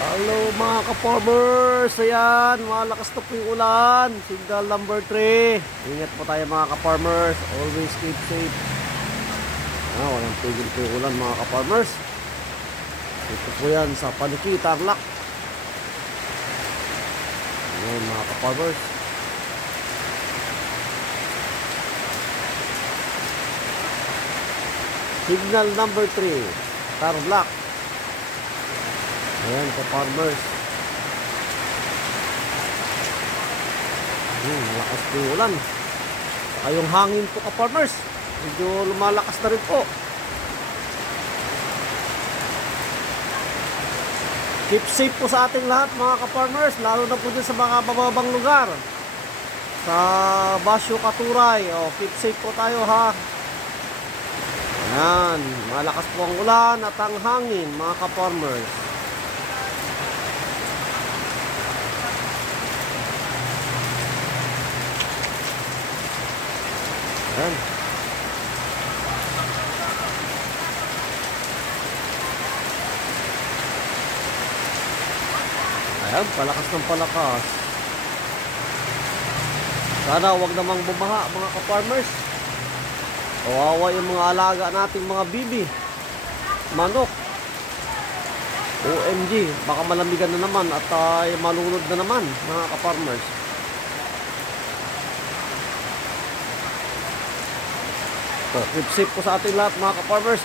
Hello mga ka-farmers, ayan, malakas na po yung ulan. Signal number 3. Ingat po tayo mga ka-farmers, always keep safe. Walang tigil po yung ulan mga ka-farmers. Ito po yan sa Paniki, Tarlac. Ayan mga ka-farmers. Signal number 3, Tarlac. Ayan ka-farmers. Malakas po yung ulan. Saka yung hangin po ka-farmers, medyo lumalakas na rin po. Keep safe po sa ating lahat mga ka-farmers, lalo na po din sa mga bababang lugar. Sa Basyo, Katuray, keep safe po tayo ha. Ayan, malakas po ang ulan at ang hangin mga ka-farmers. Ayan. Ayan, palakas ng palakas. Sana wag namang bumaha mga ka-farmers. Kawawa yung mga alaga nating mga bibi, manok. OMG, baka malamigan na naman at malunod na naman mga ka-farmers. Keep safe po sa ating lahat mga ka-farmers.